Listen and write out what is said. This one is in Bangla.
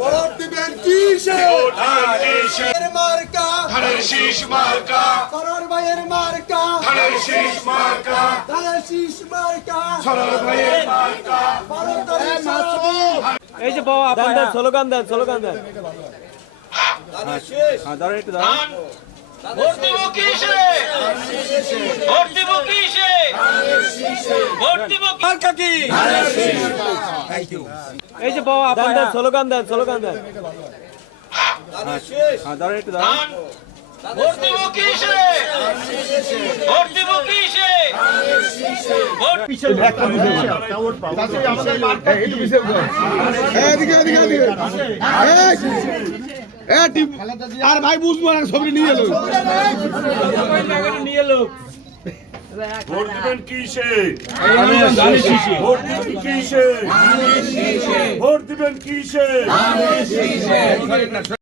ভোট দিবেন কিসে? মার্কা ধানের শীষ মার্কা, সরোয়ার ভাইয়ের মার্কা, ধানের শীষ মার্কা, ধানের শীষ মার্কা, সরল ভাইয়ের মার্কা। ভারতের মাসুম এই যে বাবা দেন দেন স্লোগান দেন দাঁড়ান একটু দাঁড়ান। ভোট দিব কিসে? ভোট দিব কিসে? ভোট দিব মার্কা কি? এই যে বাবা দেন দেন স্লোগান দেন দাঁড়ান একটু দাঁড়ান। ভোট দিব কিসে? ভোট দিব কিসে? ভোট আর ভাই বুঝবো না ছবি নিয়ে এলো নিয়ে লোক ভোট দিবেন কিসে? ভোট দিবেন কিসে? ভোট দিবেন কিসে?